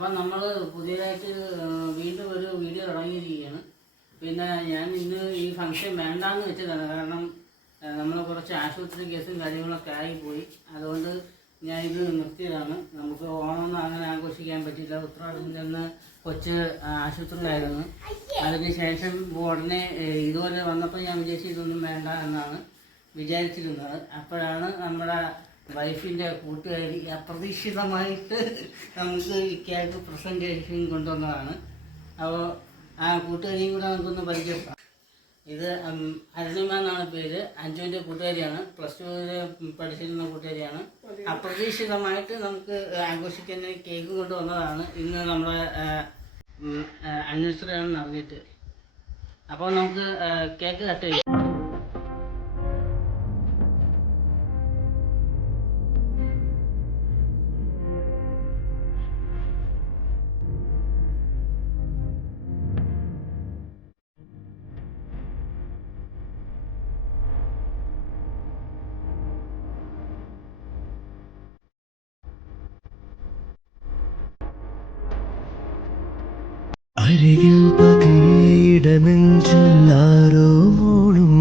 അപ്പം നമ്മൾ പുതിയതായിട്ട് വീണ്ടും ഒരു വീഡിയോ തുടങ്ങിയിരിക്കുകയാണ്. പിന്നെ ഞാൻ ഇന്ന് ഈ ഫംഗ്ഷൻ വേണ്ടാന്ന് വെച്ചതാണ്. കാരണം നമ്മൾ കുറച്ച് ആശുപത്രി കേസും കാര്യങ്ങളൊക്കെ ആയിപ്പോയി. അതുകൊണ്ട് ഞാനിത് നിർത്തിയതാണ്. നമുക്ക് ഓണമൊന്നും അങ്ങനെ ആഘോഷിക്കാൻ പറ്റില്ല. ഉത്രാടത്തിൻ്റെ അന്ന് കൊച്ച് ആശുപത്രിയിലായിരുന്നു. അതിന് ശേഷം ഉടനെ ഇതുപോലെ വന്നപ്പോൾ ഞാൻ വിചാരിച്ചു ഇതൊന്നും വേണ്ട എന്നാണ് വിചാരിച്ചിരുന്നത്. അപ്പോഴാണ് നമ്മുടെ വൈഫിൻ്റെ കൂട്ടുകാരി അപ്രതീക്ഷിതമായിട്ട് നമുക്ക് ഈ കേക്ക് പ്രസൻറ്റേഷൻ കൊണ്ടുവന്നതാണ്. അപ്പോൾ ആ കൂട്ടുകാരിയും കൂടെ നമുക്കൊന്ന് പരിചയപ്പെടാം. ഇത് അരുണിമ എന്നാണ് പേര്. അഞ്ജുവിൻ്റെ കൂട്ടുകാരിയാണ്. +2 പഠിച്ചിരുന്ന കൂട്ടുകാരിയാണ്. അപ്രതീക്ഷിതമായിട്ട് നമുക്ക് ആഘോഷിക്കാൻ കേക്ക് കൊണ്ടുവന്നതാണ്. ഇന്ന് നമ്മുടെ അന്വേഷണമാണെന്ന് അറിഞ്ഞിട്ട്. അപ്പോൾ നമുക്ക് കേക്ക് കട്ട് ചെയ്യാം. അരികിൽ പതിയിട നെഞ്ചിൽ ആരോ മൂളും